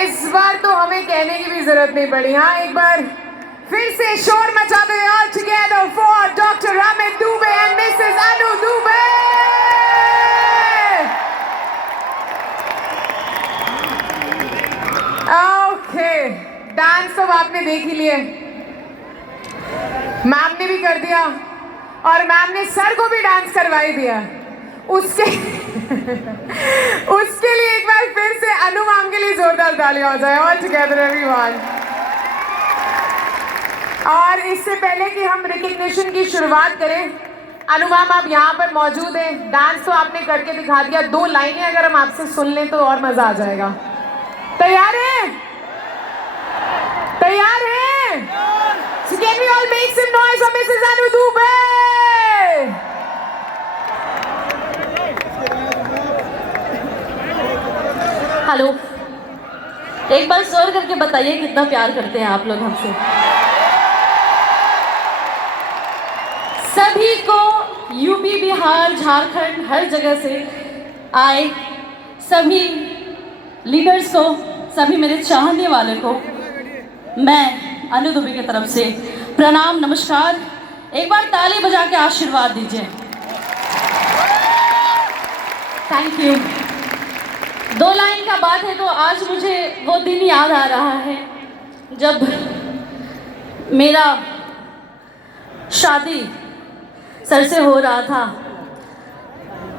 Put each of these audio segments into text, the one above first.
इस बार तो हमें कहने की भी जरूरत नहीं पड़ी। हाँ, एक बार फिर से शोर मचाते हुए all together for doctor Amit Dubey and Mrs Anu Dubey. Okay, dance तो आपने देख ही लिया, मैम ने भी कर दिया और मैम ने सर को भी डांस करवा ही दिया। उसके उसके लिए एक बार फिर से अनु मैम के लिए जोरदार तालियां हो जाए ऑल टुगेदर एवरीवन। और इससे पहले कि हम रिकग्निशन की शुरुआत करें, अनु मैम आप यहाँ पर मौजूद हैं, डांस तो आपने करके दिखा दिया, 2 लाइनें अगर हम आपसे सुन लें तो और मजा आ जाएगा। तैयार हैं? तैयार हैं? So can we all make some noise for Mrs. Anu Dubey? Hello, एक बार जोर करके बताइए कितना प्यार करते हैं आप लोग हमसे। सभी को यूपी, बिहार, झारखंड हर जगह से आए सभी लीडर्स को, सभी मेरे चाहने वाले को मैं अनु दुबे की तरफ से प्रणाम, नमस्कार। एक बार ताली बजा के आशीर्वाद दीजिए। Thank you. 2 लाइन का बात है तो आज मुझे वो दिन याद आ रहा है जब मेरा शादी सर से हो रहा था।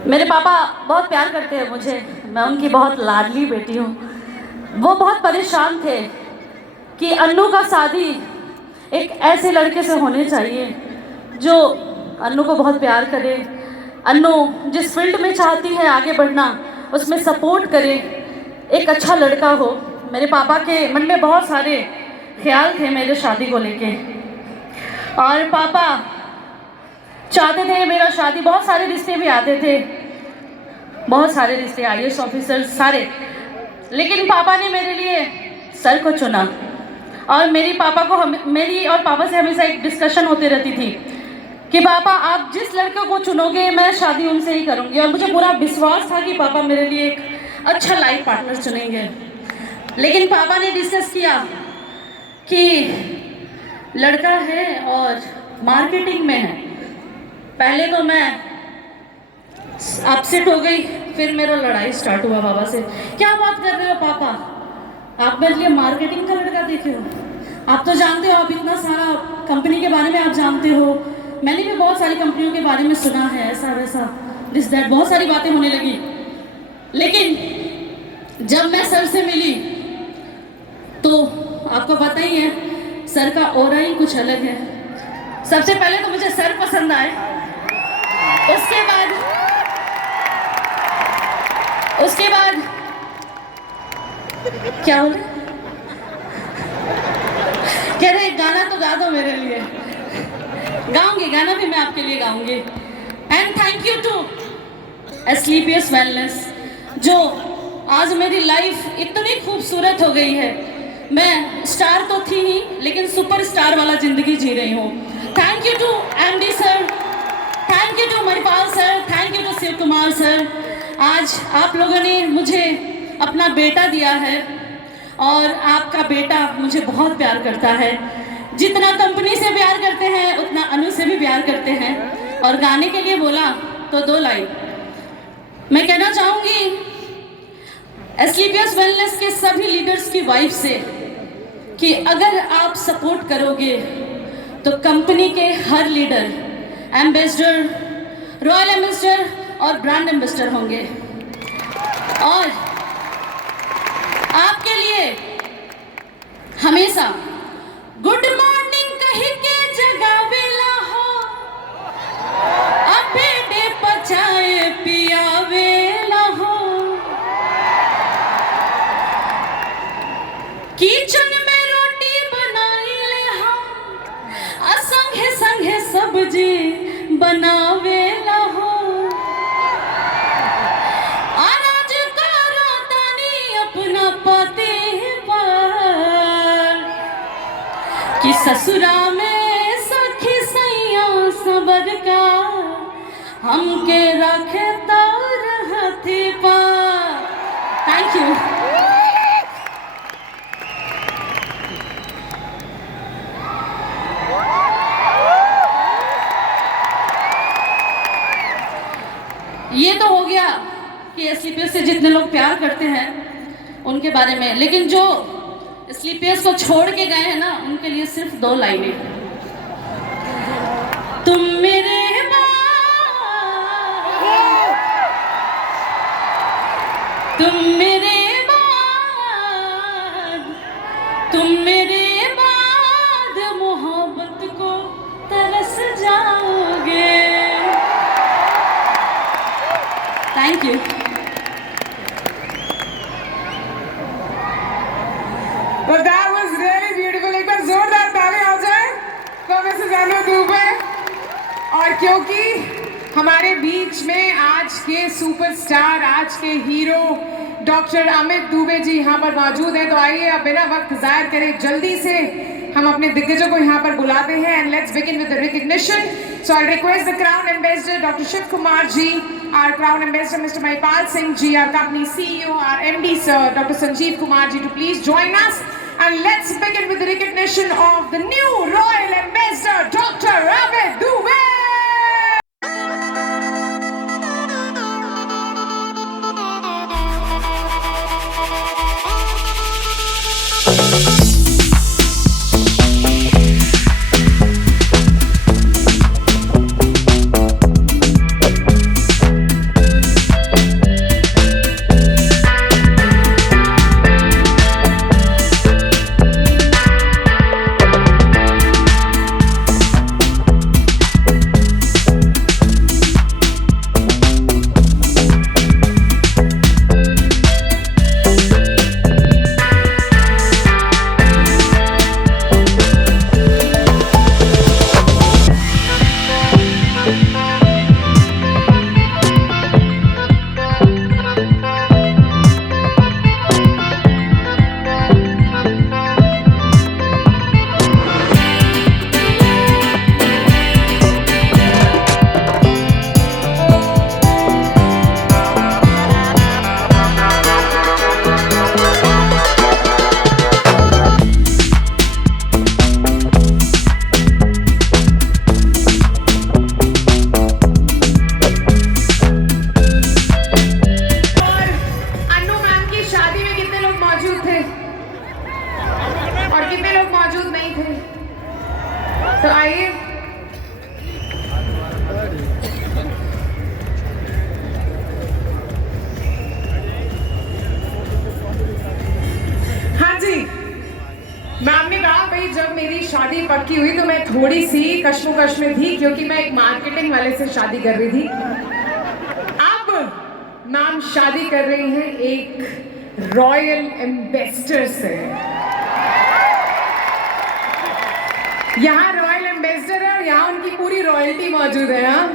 मेरे पापा बहुत प्यार करते हैं मुझे, मैं उनकी बहुत लाडली बेटी हूँ। वो बहुत परेशान थे कि अन्नू का शादी एक ऐसे लड़के से होने चाहिए जो अन्नू को बहुत प्यार करे, अन्नू जिस फील्ड में चाहती है आगे बढ़ना उसमें सपोर्ट करे, एक अच्छा लड़का हो। मेरे पापा के मन में बहुत सारे ख्याल थे मेरे शादी को लेके और पापा चाहते थे मेरा शादी। बहुत सारे रिश्ते भी आते थे, बहुत सारे रिश्ते, IAS ऑफिसर सारे, लेकिन पापा ने मेरे लिए सर को चुना। और मेरी और पापा से हमेशा एक डिस्कशन होती रहती थी कि पापा आप जिस लड़के को चुनोगे मैं शादी उनसे ही करूँगी। और मुझे पूरा विश्वास था कि पापा मेरे लिए एक अच्छा लाइफ पार्टनर चुनेंगे। लेकिन पापा ने डिस्कस किया कि लड़का है और मार्केटिंग में है। पहले तो मैं अपसेट हो गई, फिर मेरा लड़ाई स्टार्ट हुआ पापा से। क्या बात कर रहे हो पापा, आप मेरे लिए मार्केटिंग का लड़का देखे हो? आप तो जानते हो, आप इतना सारा कंपनी के बारे में आप जानते हो, मैंने भी बहुत सारी कंपनियों के बारे में सुना है, ऐसा वैसा दिस दैट, बहुत सारी बातें होने लगी। लेकिन जब मैं सर से मिली तो आपको पता ही है सर का ऑरा ही कुछ अलग है। सबसे पहले तो मुझे सर पसंद आए, उसके बाद क्या बोले, कह रहे गाना तो गा दो मेरे लिए। गाऊंगी, गाना भी मैं आपके लिए गाऊंगी। And thank you to Asclepius Wellness जो आज मेरी लाइफ इतनी खूबसूरत हो गई है। मैं स्टार तो थी ही लेकिन सुपर स्टार वाला जिंदगी जी रही हूँ। Thank you to MD sir, thank you to Manipal sir, thank you to Shiv Kumar sir. आज आप लोगों ने मुझे अपना बेटा दिया है और आपका बेटा मुझे बहुत प्यार करता है। जितना कंपनी से प्यार करते हैं उतना अनु से भी प्यार करते हैं। और गाने के लिए बोला तो 2 लाइन मैं कहना चाहूँगी एस्क्लेपियस वेलनेस के सभी लीडर्स की वाइफ से कि अगर आप सपोर्ट करोगे तो कंपनी के हर लीडर एम्बेसडर, रॉयल एम्बेसडर और ब्रांड एम्बेसडर होंगे। और आपके लिए हमेशा गुड मॉर्निंग कही के जगावेला हो, अबे डे पचाए पियावेला हो, किचन में रोटी बनाई ले हम, संगे संगे सब्जी बनावेला हो। अनाज करो तानी अपना पति पर कि ससुरा में सखी सैया सबर का हमके रखे तो रहती पर। Thank you. स्लीपियर्स से जितने लोग प्यार करते हैं उनके बारे में, लेकिन जो स्लीपियर्स को छोड़ के गए हैं ना, उनके लिए सिर्फ 2 लाइनें। तुम मेरे तुम मेरे बाद मोहब्बत को तरस जाओगे। Thank you. Well, that was really beautiful. एक बार जोरदार ताली आ जाए तो मिसेस अनु दुबे। और क्योंकि हमारे बीच में आज के सुपरस्टार, आज के हीरो डॉक्टर अमित दुबे जी यहाँ पर मौजूद हैं, तो आइए अब बिना वक्त ज़ायर करे जल्दी से हम अपने दिग्गजों को यहाँ पर बुलाते हैं। And let's begin with the recognition. So I request the crown ambassador doctor Shiv Kumar ji, our crown ambassador Mr. Mahipal Singh ji, our company CEO, our MD sir Dr. Sanjeev Kumar ji, to please join us, and let's begin with the recognition of the new royal ambassador Dr. Amit Dubey. तो आइए हाँ जी, ma'am ने कहा भाई जब मेरी शादी पक्की हुई तो मैं थोड़ी सी कश्मकश में थी क्योंकि मैं एक मार्केटिंग वाले से शादी कर रही थी। अब मैम शादी कर रही हैं एक रॉयल एम्बेसडर से। यहाँ रॉयल एम्बेसडर है और यहाँ उनकी पूरी रॉयल्टी मौजूद है। हाँ,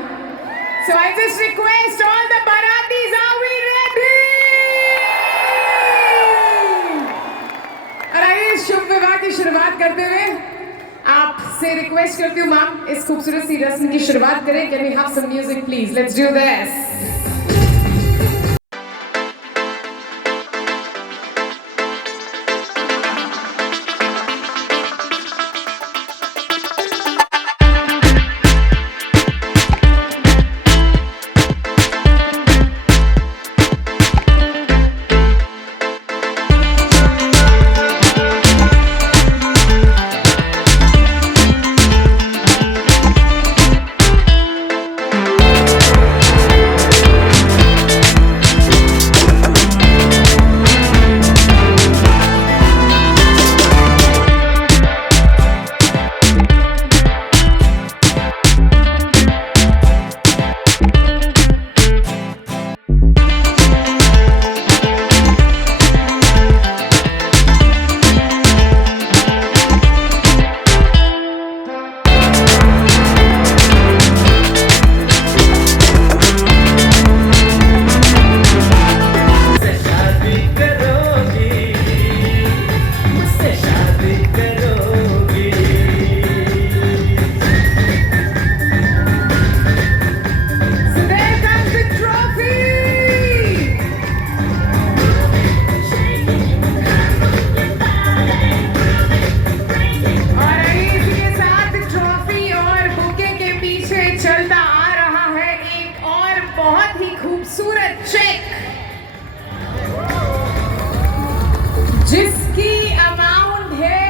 so I just request all the baratis, are we ready? और आइए इस शुभ विवाह की शुरुआत करते हुए आपसे रिक्वेस्ट करती हूँ मैम इस खूबसूरत सी रस्म की शुरुआत करें। Can we have some music please? Let's do this. जिसकी अमाउंट है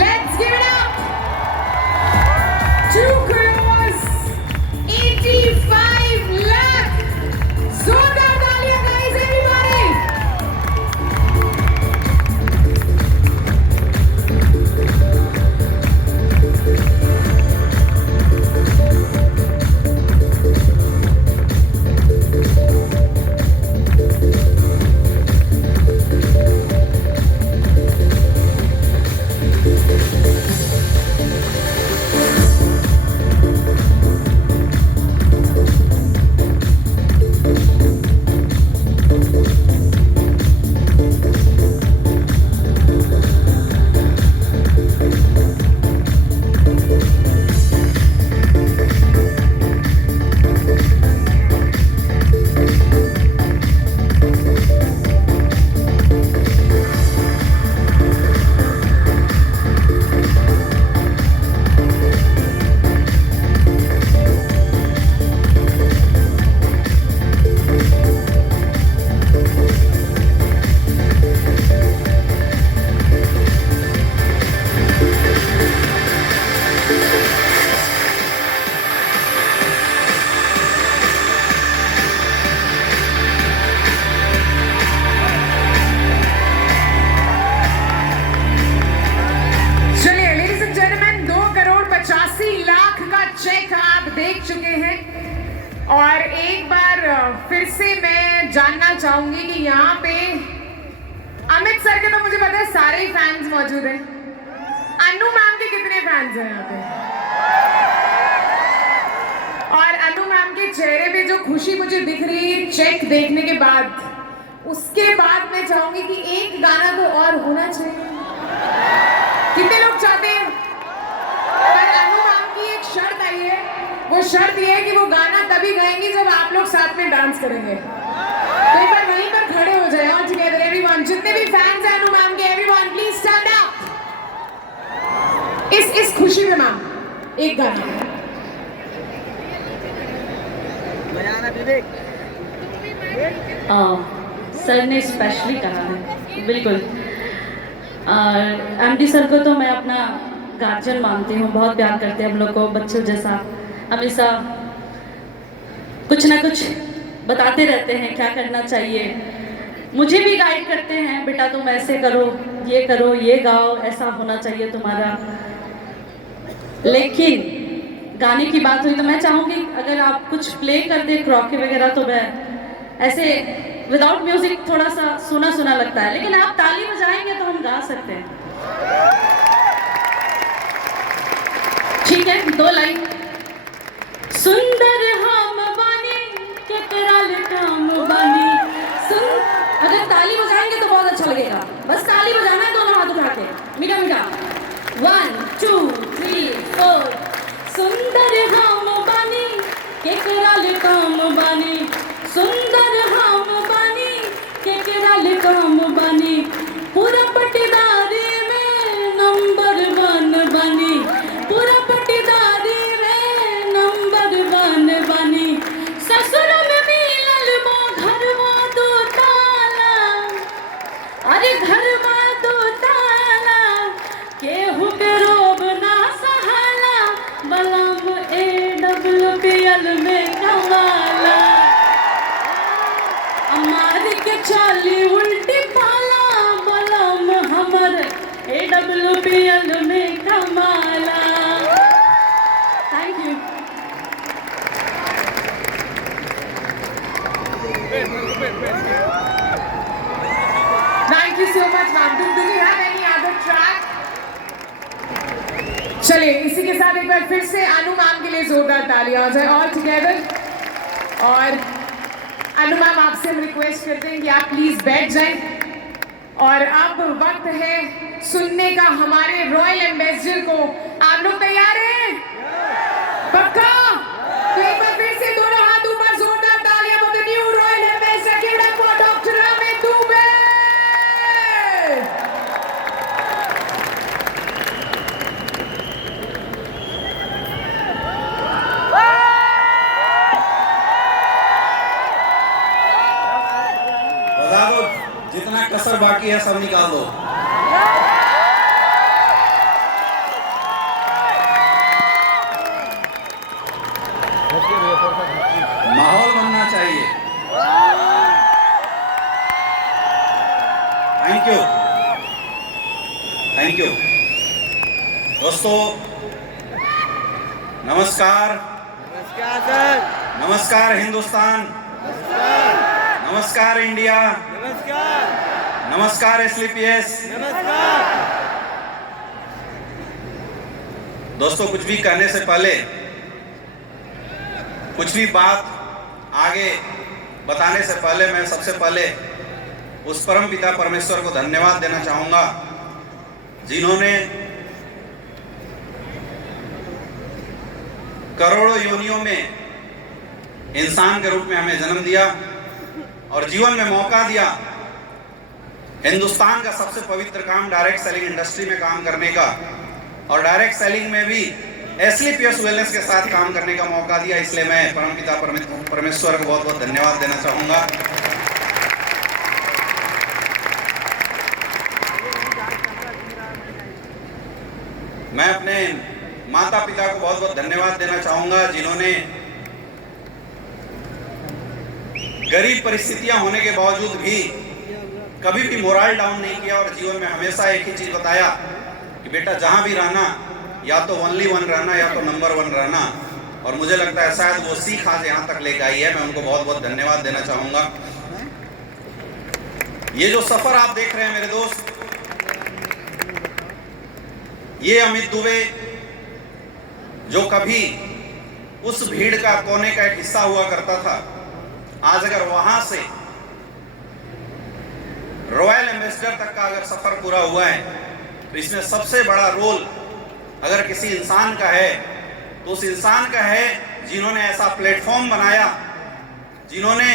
Let's give it up! 2 crores 85 lakh! जोरदार तालियां guys everybody! चेक आप देख चुके हैं और एक बार फिर से मैं जानना चाहूंगी कि यहाँ पे अमित सर के तो मुझे पता है सारे ही फैंस मौजूद हैं। अनु मैम के कितने फैंस हैं यहाँ पे? और अनु मैम के चेहरे पे जो खुशी मुझे दिख रही है चेक देखने के बाद, उसके बाद मैं चाहूंगी कि एक गाना तो और होना चाहिए। कितने लोग चाहते हैं? पर अनु मैम की एक शर्त आई है, वो शर्त ये है कि वो गाना तभी गाएंगे जब आप लोग साथ में डांस करेंगे। तो एक बार वहीं पर खड़े हो जाए ऑल टुगेदर एवरीवन, जितने भी फैंस हैं अनु मैम के, एवरीवन प्लीज स्टैंड अप। इस खुशी में मैम एक गाना सर ने स्पेशली कहा है, बिल्कुल। एमडी सर को तो मैं अपना गार्जियन मानती हूँ, बहुत प्यार करते हैं हम लोग को बच्चों जैसा, हमेशा कुछ ना कुछ बताते रहते हैं क्या करना चाहिए। मुझे भी गाइड करते हैं, बेटा तुम ऐसे करो, ये गाओ, ऐसा होना चाहिए तुम्हारा। लेकिन गाने की बात हुई तो मैं चाहूँगी अगर आप कुछ प्ले कर दे क्रॉके वगैरह, तो मैं ऐसे विदाउट म्यूजिक थोड़ा सा सुना सुना लगता है, लेकिन आप ताली बजाएंगे तो हम गा सकते हैं। ठीक है, 2 लाइन। सुंदर हम बानी केकराल काम बानी। अगर ताली बजाएंगे तो बहुत अच्छा लगेगा, बस ताली बजाना है, दोनों हाथ उठा के मीठा मीठा। 1 2 3 4। सुंदर हम बानी केकराल काम बानी, सुंदर हम बानी केकराल काम बानी, पूरा पट्टीदारी में नंबर 1 बनी, पूरा पट्टीदारी में नंबर 1 बनी। ससुर में मिलल मो घरवा 2 ताला, अरे घरवा 2 ताला, केहू के रोब ना सहाला, बलम AWPL में कमाला, अमार के चाली उल्टी पाला, बलम हमर AWPL में Kamala. Thank you. Thank you so much, ma'am. Do we have any other track? चलिए इसी के साथ एक बार फिर से अनु मैम के लिए जोरदार तालियां हो जाए ऑल टुगेदर। और अनु मैम आपसे हम रिक्वेस्ट करते हैं कि आप प्लीज बैठ जाएं और अब वक्त है सुनने का हमारे रॉयल एम्बेसडर को। आप लोग तैयार हैं? पक्का? तो एक बार फिर से दोनों हाथ ऊपर, जोरदार तालियां for the new royal ambassador. Give it up for doctor Amit Dubey. बाकी है सब निकाल दो। माहौल बनना चाहिए। Thank you, thank you. दोस्तों नमस्कार। नमस्कार सर। नमस्कार हिंदुस्तान। नमस्कार इंडिया। नमस्कार। नमस्कार SLPS। नमस्कार। दोस्तों कुछ भी कहने से पहले, कुछ भी बात आगे बताने से पहले मैं सबसे पहले उस परम पिता परमेश्वर को धन्यवाद देना चाहूँगा जिन्होंने करोड़ों योनियों में इंसान के रूप में हमें जन्म दिया और जीवन में मौका दिया हिंदुस्तान का सबसे पवित्र काम डायरेक्ट सेलिंग इंडस्ट्री में काम करने का, और डायरेक्ट सेलिंग में भी SLPS वेलनेस के साथ काम करने का मौका दिया। इसलिए मैं परमपिता परमेश्वर को बहुत बहुत धन्यवाद देना चाहूँगा। मैं अपने माता पिता को बहुत बहुत धन्यवाद देना चाहूँगा जिन्होंने गरीब परिस्थितियां होने के बावजूद भी कभी भी मोरल डाउन नहीं किया और जीवन में हमेशा एक ही चीज़ बताया कि बेटा जहाँ भी रहना या तो ओनली वन रहना या तो नंबर वन रहना। और मुझे लगता है शायद वो सीख आज यहाँ तक लेकर आई है। मैं उनको बहुत बहुत धन्यवाद देना चाहूँगा। ये जो सफ़र आप देख रहे हैं मेरे दोस्त, ये अमित दुबे जो कभी उस भीड़ का कोने का एक हिस्सा हुआ करता था, आज अगर वहाँ से रॉयल एम्बेसडर तक का अगर सफ़र पूरा हुआ है तो इसमें सबसे बड़ा रोल अगर किसी इंसान का है तो उस इंसान का है जिन्होंने ऐसा प्लेटफॉर्म बनाया, जिन्होंने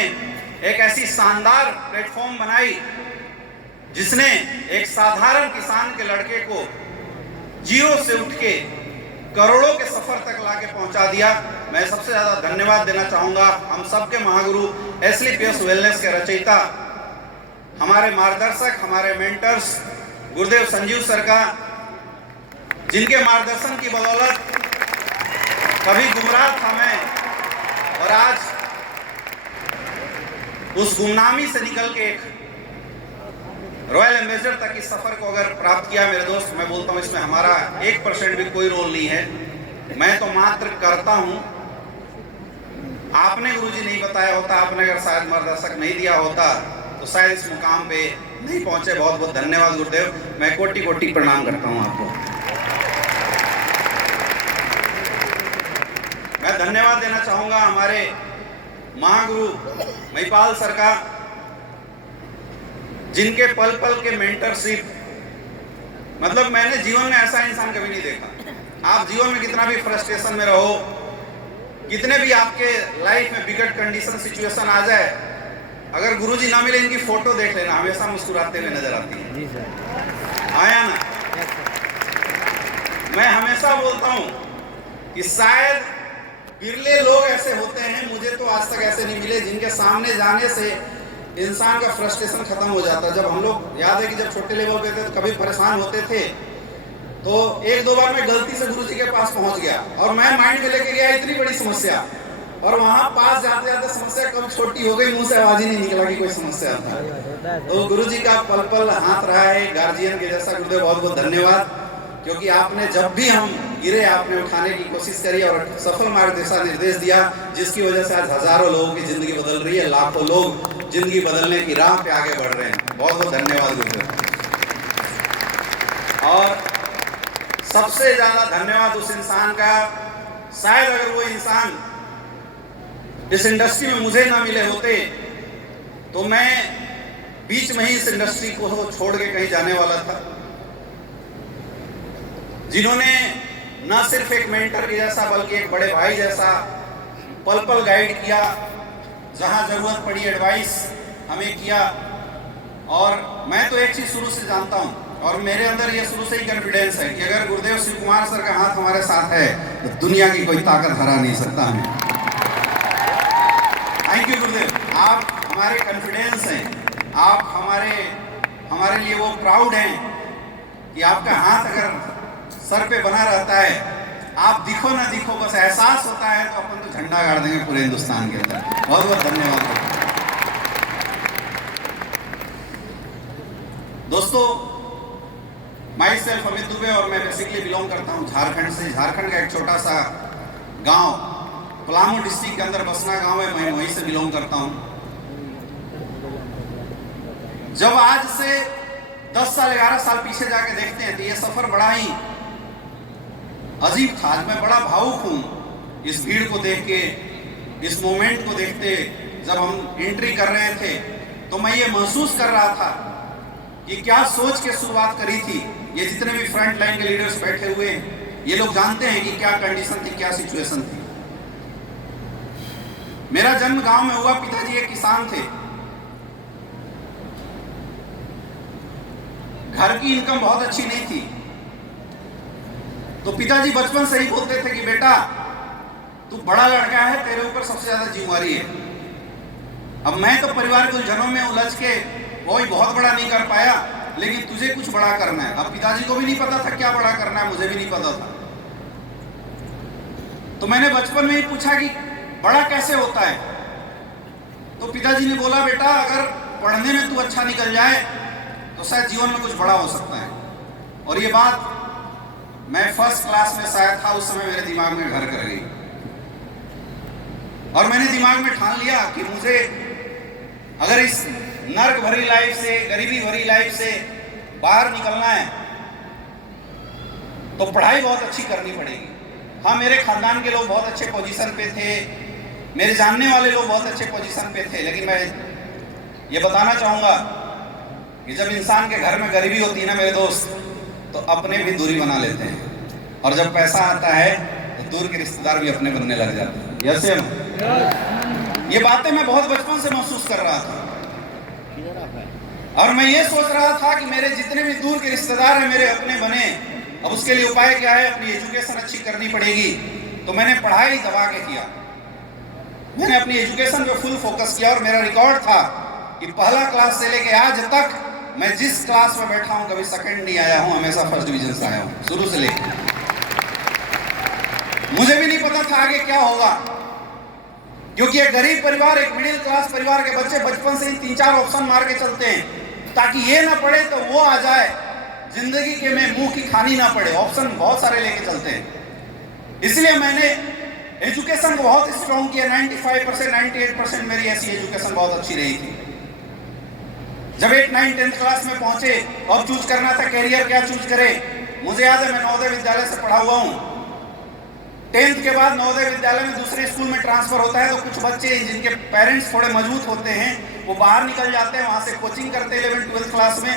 एक ऐसी शानदार प्लेटफॉर्म बनाई जिसने एक साधारण किसान के लड़के को जीरो से उठ के करोड़ों के सफर तक लाके पहुंचा दिया। मैं सबसे ज़्यादा धन्यवाद देना चाहूँगा हम सबके महागुरु SLPS वेलनेस के रचयिता, हमारे मार्गदर्शक, हमारे मेंटर्स गुरुदेव संजीव सर का, जिनके मार्गदर्शन की बदौलत कभी गुमराह था मैं और आज उस गुमनामी से निकल के एक रॉयल एम्बेसडर तक इस सफ़र को अगर प्राप्त किया मेरे दोस्त, मैं बोलता हूँ इसमें हमारा 1% भी कोई रोल नहीं है। मैं तो मात्र करता हूँ। आपने गुरुजी नहीं बताया होता, आपने अगर शायद मार्गदर्शक नहीं दिया होता तो शायद इस मुकाम पे नहीं पहुँचे। बहुत बहुत धन्यवाद गुरुदेव। मैं कोटि कोटि प्रणाम करता हूँ आपको। मैं धन्यवाद देना चाहूँगा हमारे महागुरु महिपाल सर का, जिनके पल पल के मेंटरशिप, मतलब मैंने जीवन में ऐसा इंसान कभी नहीं देखा। आप जीवन में कितना भी फ्रस्ट्रेशन में रहो, कितने भी आपके लाइफ में बिगड़ कंडीशन सिचुएशन आ जाए, अगर गुरुजी ना मिले इनकी फोटो देख लेना, हमेशा मुस्कुराते हुए नजर आती है। आया ना? मैं हमेशा बोलता हूँ कि शायद बिरले लोग ऐसे होते हैं, मुझे तो आज तक ऐसे नहीं मिले, जिनके सामने जाने से इंसान का फ्रस्ट्रेशन खत्म हो जाता है। जब हम लोग, याद है कि जब छोटे लेवल पे थे तो कभी परेशान होते थे तो एक दो बार मैं गलती से गुरुजी के पास पहुंच गया और मैं माइंड में लेके गया इतनी बड़ी समस्या, और वहां पास जाते जाते समस्या कब छोटी हो गई, मुंह से आवाज ही नहीं निकला कि कोई समस्या था। तो गुरुजी का पल पल हाथ रहा है गार्जियन के जैसा। गुरुदेव बहुत बहुत धन्यवाद, क्योंकि आपने जब भी हम गिरे आपने उठाने की कोशिश करी और सफल मार्ग दिशा निर्देश दिया, जिसकी वजह से आज हजारों लोगों की जिंदगी बदल रही है, लाखों लोग जिंदगी बदलने की राह पे आगे बढ़ रहे हैं। बहुत बहुत धन्यवाद गुरुदेव। और सबसे ज्यादा धन्यवाद उस इंसान का, शायद अगर वो इंसान इस इंडस्ट्री में मुझे ना मिले होते तो मैं बीच में ही इस इंडस्ट्री को छोड़ के कहीं जाने वाला था। जिन्होंने न सिर्फ एक मेंटर के जैसा बल्कि एक बड़े भाई जैसा पल पल गाइड किया, जहां जरूरत पड़ी एडवाइस हमें किया। और मैं तो एक चीज शुरू से जानता हूं और मेरे अंदर ये शुरू से ही कॉन्फिडेंस है कि अगर गुरुदेव शिव कुमार सर का हाथ हमारे साथ है तो दुनिया की कोई ताकत हरा नहीं सकता हमें। थैंक यू गुरुदेव, आप हमारे कॉन्फिडेंस हैं, आप हमारे हमारे लिए वो प्राउड हैं कि आपका हाथ अगर सर पे बना रहता है, आप दिखो ना दिखो, बस एहसास होता है तो अपन तो झंडा गाड़ देंगे पूरे हिंदुस्तान के अंदर। बहुत बहुत धन्यवाद दोस्तों। माई सेल्फ अमित दुबे और मैं बेसिकली बिलोंग करता हूँ झारखंड से। झारखंड का एक छोटा सा गांव पलामू डिस्ट्रिक्ट के अंदर बसना गांव है, मैं वहीं से बिलोंग करता हूँ। जब आज से 10 साल 11 साल पीछे जाके देखते हैं तो ये सफर बड़ा ही अजीब था। आज मैं बड़ा भावुक हूँ इस भीड़ को देख के, इस मोमेंट को देखते। जब हम एंट्री कर रहे थे तो मैं ये महसूस कर रहा था कि क्या सोच के शुरुआत करी थी। ये जितने भी फ्रंट लाइन के लीडर्स बैठे हुए हैं, ये लोग जानते हैं कि क्या कंडीशन थी, क्या सिचुएशन थी। मेरा जन्म गांव में हुआ, पिताजी एक किसान थे। घर की इनकम बहुत अच्छी नहीं थी, तो पिताजी बचपन से ही बोलते थे कि बेटा तू बड़ा लड़का है, तेरे ऊपर सबसे ज्यादा जिम्मेवारी है। अब मैं तो परिवार के उलझनों में उलझ के कोई बहुत बड़ा नहीं कर पाया, लेकिन तुझे कुछ बड़ा करना है। अब पिताजी को भी नहीं पता था क्या बड़ा करना है, मुझे भी नहीं पता था। तो मैंने बचपन में ही पूछा कि बड़ा कैसे होता है, तो पिताजी ने बोला बेटा अगर पढ़ने में तू अच्छा निकल जाए तो शायद जीवन में कुछ बड़ा हो सकता है। और ये बात मैं फर्स्ट क्लास में शायद था उस समय, मेरे दिमाग में घर कर गई और मैंने दिमाग में ठान लिया कि मुझे अगर इस नर्क भरी लाइफ से, गरीबी भरी लाइफ से बाहर निकलना है तो पढ़ाई बहुत अच्छी करनी पड़ेगी। हाँ, मेरे खानदान के लोग बहुत अच्छे पोजीशन पे थे, मेरे जानने वाले लोग बहुत अच्छे पोजीशन पे थे, लेकिन मैं ये बताना चाहूँगा कि जब इंसान के घर में गरीबी होती है ना मेरे दोस्त, तो अपने भी दूरी बना लेते हैं, और जब पैसा आता है तो दूर के रिश्तेदार भी अपने बनने लग जाते हैं। यस, ये बातें मैं बहुत बचपन से महसूस कर रहा था और मैं ये सोच रहा था कि मेरे जितने भी दूर के रिश्तेदार हैं मेरे अपने बने। अब उसके लिए उपाय क्या है? अपनी एजुकेशन अच्छी करनी पड़ेगी। तो मैंने पढ़ाई दबा के किया, मैंने अपनी एजुकेशन पे फुल फोकस किया और मेरा रिकॉर्ड था कि पहला क्लास से लेके आज तक मैं जिस क्लास में बैठा हूं कभी सेकंड नहीं आया हूं, हमेशा फर्स्ट डिवीजन से आया हूं शुरू से लेकर। मुझे भी नहीं पता था आगे क्या होगा, क्योंकि एक गरीब परिवार, एक मिडिल क्लास परिवार के बच्चे बचपन से ही 3-4 ऑप्शन मार के चलते हैं ताकि ये ना पड़े तो वो आ जाए, जिंदगी के में मुंह की खानी ना पड़े। ऑप्शन बहुत सारे लेके चलते हैं। इसलिए मैंने एजुकेशन को बहुत स्ट्रॉन्ग किया। 95%, 98% मेरी ऐसी एजुकेशन बहुत अच्छी रही थी। जब 8, 9, 10th क्लास में पहुंचे और चूज करना था कैरियर क्या चूज करे, मुझे याद है मैं नवोदय विद्यालय से पढ़ा हुआ हूँ। 10th के बाद नवोदय विद्यालय में दूसरे स्कूल में ट्रांसफर होता है, तो कुछ बच्चे जिनके पेरेंट्स थोड़े मजबूत होते हैं वो बाहर निकल जाते हैं, वहाँ से कोचिंग करते हैं, 11th 12th क्लास में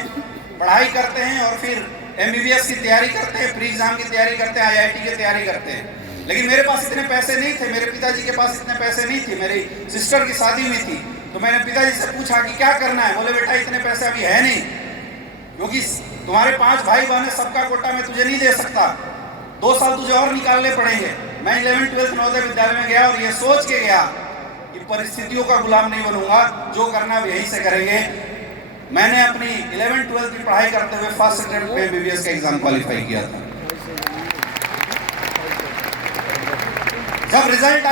पढ़ाई करते हैं और फिर MBBS की तैयारी करते हैं, प्री एग्जाम की तैयारी करते हैं, IIT की तैयारी करते हैं। लेकिन मेरे पास इतने पैसे नहीं थे, मेरे पिताजी के पास इतने पैसे नहीं थे। मेरी सिस्टर की शादी हुई थी तो मैंने पिताजी से पूछा कि क्या करना है। बोले बेटा इतने पैसे अभी है नहीं, क्योंकि तुम्हारे 5 भाई बहन है, सबका कोटा मैं तुझे नहीं दे सकता, 2 साल तुझे और निकालने पड़ेंगे। मैं 11th 12th नवोदय विद्यालय में गया और ये सोच के गया कि परिस्थितियों का गुलाम नहीं बनूंगा, जो करना है यहीं से करेंगे। मैंने अपनी 11th 12th की पढ़ाई करते हुए फर्स्ट अटेम्प्ट में MBBS का एग्जाम क्वालिफाई किया था। जब रिजल्ट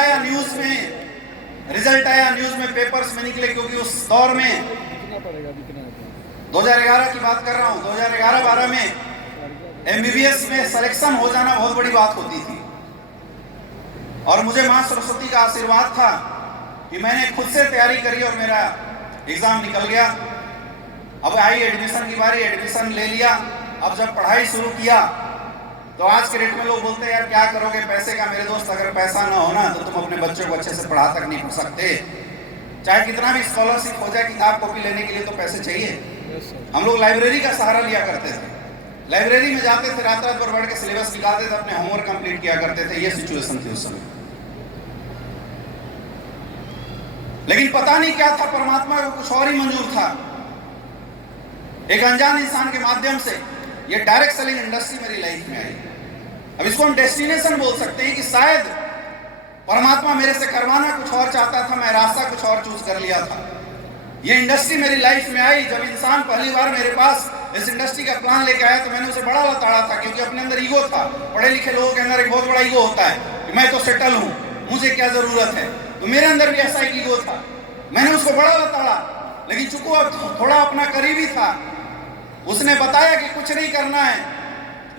आया न्यूज में पेपर्स में निकले, क्योंकि उस दौर में 2011 की बात कर रहा हूँ, 2011-12 में MBBS में सिलेक्शन हो जाना बहुत बड़ी बात होती थी। और मुझे मां सरस्वती का आशीर्वाद था कि मैंने खुद से तैयारी करी और मेरा एग्जाम निकल गया। अब आई एडमिशन की बारी, एडमिशन ले लिया। अब जब पढ़ाई शुरू किया तो आज के डेट में लोग बोलते हैं यार क्या करोगे पैसे का। मेरे दोस्त, अगर पैसा ना हो ना तो तुम अपने बच्चों को अच्छे से पढ़ा तक नहीं पढ़ सकते। चाहे कितना भी स्कॉलरशिप हो जाए, किताब कॉपी लेने के लिए तो पैसे चाहिए। हम लोग लाइब्रेरी का सहारा लिया करते थे, लाइब्रेरी में जाते थे, रात भर बैठ के सिलेबस निकालते थे, अपने होमवर्क कंप्लीट किया करते थे। ये सिचुएशन थी उस समय। लेकिन पता नहीं क्या था, परमात्मा को कुछ और ही मंजूर था। एक अनजान इंसान के माध्यम से ये डायरेक्ट सेलिंग इंडस्ट्री मेरी लाइफ में आई। अब इसको हम डेस्टिनेशन बोल सकते हैं कि शायद परमात्मा मेरे से करवाना कुछ और चाहता था, मैं रास्ता कुछ और चूज कर लिया था। ये इंडस्ट्री मेरी लाइफ में आई। जब इंसान पहली बार मेरे पास इस इंडस्ट्री का प्लान लेके आया तो मैंने उसे बड़ा लताड़ा था, क्योंकि अपने अंदर ईगो था। पढ़े लिखे लोगों के अंदर एक बहुत बड़ा ईगो होता है कि मैं तो सेटल हूँ, मुझे क्या जरूरत है। तो मेरे अंदर भी ऐसा एक ईगो था, मैंने उसको बड़ा लताड़ा। लेकिन चूंकि वो थोड़ा अपना करीबी था, उसने बताया कि कुछ नहीं करना है,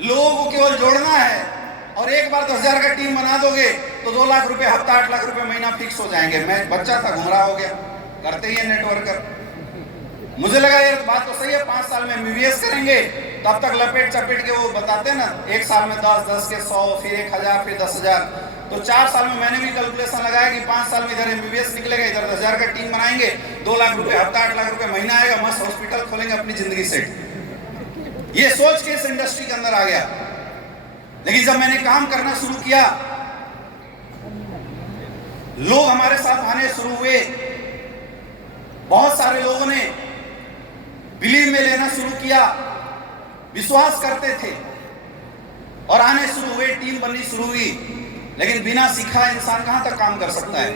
लोगों को केवल जोड़ना है, और एक बार 10,000 का टीम बना दोगे तो 2 लाख रुपए हफ्ता, 8 लाख रुपए महीना फिक्स हो जाएंगे। मैं बच्चा था, गुमराह हो गया, करते ही है नेटवर्कर। मुझे लगा यार बात तो सही है, 5 साल में MBBS करेंगे, तब तक लपेट चपेट के वो बताते ना, एक साल में 10 के 100, फिर 1,000, फिर 10,000। तो 4 साल में मैंने भी कैलकुलेशन लगाया कि 5 साल में इधर MBBS निकलेगा, इधर 10,000 का टीम बनाएंगे, 2 लाख रुपए हफ्ता, 8 लाख रुपए महीना आएगा, मस्त हॉस्पिटल खोलेंगे, अपनी जिंदगी सेट। ये सोच के इस इंडस्ट्री के अंदर आ गया। लेकिन जब मैंने काम करना शुरू किया, लोग हमारे साथ आने शुरू हुए, बहुत सारे लोगों ने बिलीव में लेना शुरू किया, विश्वास करते थे और आने शुरू हुए, टीम बननी शुरू हुई। लेकिन बिना सीखा इंसान कहां तक काम कर सकता है।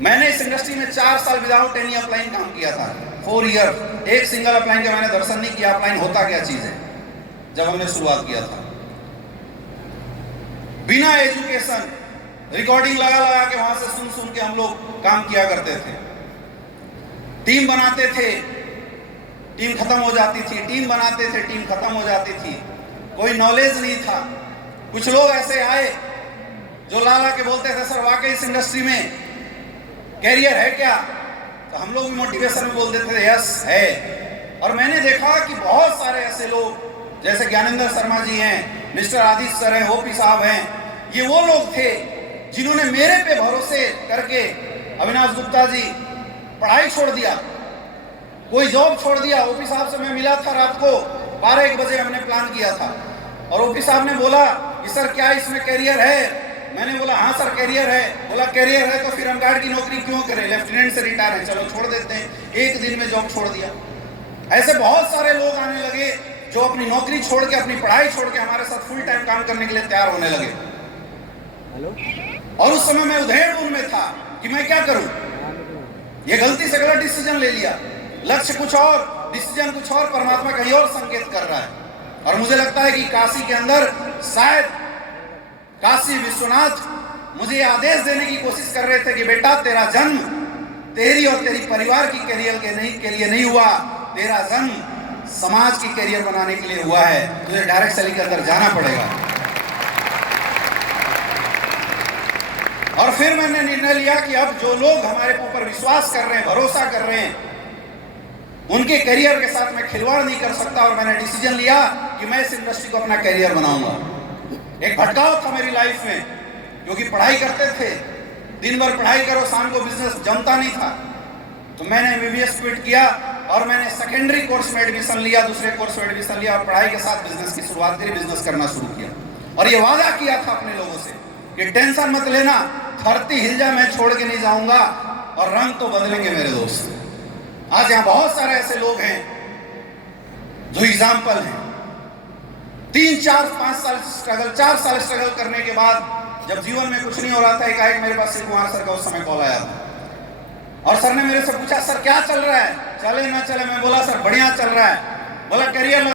मैंने इस इंडस्ट्री में 4 साल विदाउट एनी अपलाइन काम किया था, 4 ईयर। एक सिंगल अपलाइन का मैंने दर्शन नहीं किया, अपलाइन होता क्या चीज है, जब हमने शुरुआत किया था। बिना एजुकेशन रिकॉर्डिंग लगा लगा के वहां से सुन सुन के हम लोग काम किया करते थे। टीम बनाते थे, टीम खत्म हो जाती थी, टीम बनाते थे, टीम खत्म हो जाती थी। कोई नॉलेज नहीं था। कुछ लोग ऐसे आए जो ला के बोलते थे, सर वाकई इस इंडस्ट्री में कैरियर है क्या? तो हम लोग भी मोटिवेशन में बोल देते थे, यस है। और मैंने देखा कि बहुत सारे ऐसे लोग, जैसे ज्ञानेंद्र शर्मा जी हैं, मिस्टर आदित्य सर हैं, ओपी साहब हैं, ये वो लोग थे जिन्होंने मेरे पे भरोसे करके, अविनाश गुप्ता जी, पढ़ाई छोड़ दिया, कोई जॉब छोड़ दिया। ओपी साहब से मैं मिला था रात को 12-1 बजे, हमने प्लान किया था, और ओपी साहब ने बोला कि सर क्या इसमें कैरियर है? मैंने बोला हाँ सर कैरियर है। बोला कैरियर है तो फिर हम गार्ड की नौकरी क्यों करें, लेफ्टिनेंट से रिटायर है, चलो छोड़ देते हैं। 1 दिन में जॉब छोड़ दिया। ऐसे बहुत सारे लोग आने लगे जो अपनी नौकरी छोड़ के, अपनी पढ़ाई छोड़ के हमारे साथ फुल टाइम काम करने के लिए तैयार होने लगे। और उस समय मैं उधेड़ में था कि मैं क्या करूं। ये गलती से गलत डिसीजन ले लिया, लक्ष्य कुछ और, डिसीजन कुछ और, परमात्मा कहीं और संकेत कर रहा है। और मुझे लगता है कि काशी के अंदर शायद काशी विश्वनाथ मुझे आदेश देने की कोशिश कर रहे थे कि बेटा तेरा जन्म तेरी और तेरी परिवार की कैरियर के लिए नहीं हुआ, तेरा जन्म समाज की कैरियर बनाने के लिए हुआ है। तुझे डायरेक्ट सेलिंग के अंदर जाना पड़ेगा। और फिर मैंने निर्णय लिया कि अब जो लोग हमारे ऊपर विश्वास कर रहे हैं, भरोसा कर रहे हैं, उनके करियर के साथ मैं खिलवाड़ नहीं कर सकता। और मैंने डिसीजन लिया कि मैं इस इंडस्ट्री को अपना करियर बनाऊंगा। एक भटकाव था मेरी लाइफ में, क्योंकि पढ़ाई करते थे, दिन भर पढ़ाई करो, शाम को बिजनेस जमता नहीं था। तो मैंने MBBS क्विट किया और मैंने सेकेंडरी कोर्स में एडमिशन लिया, दूसरे कोर्स में एडमिशन लिया, और पढ़ाई के साथ बिजनेस की शुरुआत करी, बिजनेस करना शुरू किया। और ये वादा किया था अपने लोगों से कि टेंशन मत लेना, धरती हिल जाए मैं छोड़ के नहीं जाऊंगा, और रंग तो बदलेंगे मेरे दोस्त। आज यहाँ बहुत सारे ऐसे लोग हैं जो एग्जाम्पल हैं। 3, 4, 5 साल स्ट्रगल, 4 साल स्ट्रगल करने के बाद जब जीवन में कुछ नहीं हो रहा था, एकाएक मेरे पास शिव कुमार सर का उस समय कॉल आया था। और सर ने मेरे से पूछा, सर क्या चल रहा है, चले ना चले? मैं बोला सर बढ़िया चल रहा है। बोला करियर